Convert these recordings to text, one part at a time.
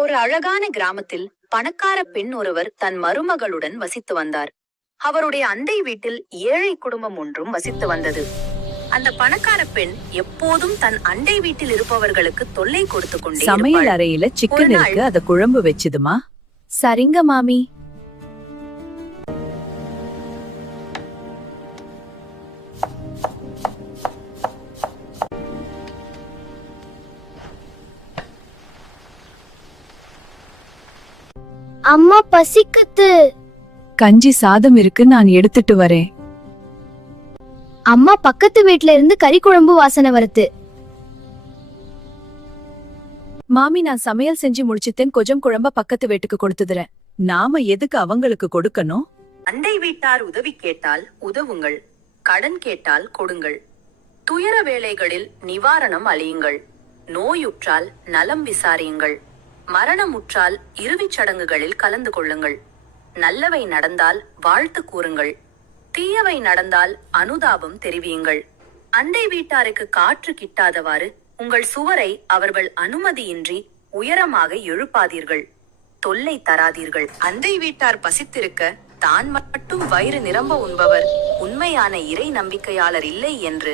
ஒரு அழகான கிராமத்தில் பணக்கார பெண் ஒருவர் தன் மருமகளுடன் வசித்து வந்தார். அவருடைய அண்டை வீட்டில் ஏழை குடும்பம் ஒன்றும் வசித்து வந்தது. அந்த பணக்கார பெண் எப்போதும் தன் அண்டை வீட்டில் இருப்பவர்களுக்கு தொல்லை கொடுத்து கொண்டே இருப்பாள். சமையல் அறையில சிக்கன் இருக்கு, அத குழம்பு வச்சுதுமா. சரிங்க மாமி. அம்மா பசிக்குது. கஞ்சி சாதம் இருக்கு, நான் எடுத்துட்டு வரேன். அம்மா பக்கத்து வீட்ல இருந்து கறி குழம்பு வாசனை வருது. மாமி, நான் சமையல் செஞ்சு முடிச்சிட்டேன். கொஞ்சம் குழம்ப பக்கத்து வீட்டுக்கு கொடுத்துடுறேன். நாம எதுக்கு அவங்களுக்கு கொடுக்கணும்? அண்டை வீட்டார் உதவி கேட்டால் உதவுங்கள், கடன் கேட்டால் கொடுங்கள், துயர வேளைகளில் நிவாரணம் அளியுங்கள், நோயுற்றால் நலம் விசாரியுங்கள், மரணமுற்றால் இறுதிச் சடங்குகளில் கலந்து கொள்ளுங்கள், நல்லவை நடந்தால் வாழ்த்து கூறுங்கள், தீயவை நடந்தால் அனுதாபம் தெரிவியுங்கள். அண்டை வீட்டாருக்கு காற்று கிட்டாதவாறு உங்கள் சுவரை அவர்கள் அனுமதியின்றி உயரமாக எழுப்பாதீர்கள், தொல்லை தராதீர்கள். அண்டை வீட்டார் பசித்திருக்க தான் மட்டும் வயிறு நிரம்ப உண்பவர் உண்மையான இறை நம்பிக்கையாளர் இல்லை என்று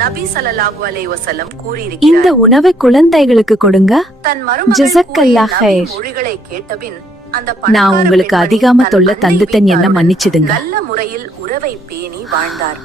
நபி ஸல்லல்லாஹு அலைஹி வஸல்லம் கூறியிருக்கிறார். இந்த உணவை குழந்தைகளுக்கு கொடுங்க. தன் மருமகள் ஜஸக்கல்லாஹ் ஹைர். மொழிகளை கேட்டபின் அந்த நான் உங்களுக்கு அதிகமா தொல்லை தந்துட்டேன், என்ன மன்னிச்சிடுங்க. நல்ல முறையில் உறவை பேணி வாழ்ந்தார்.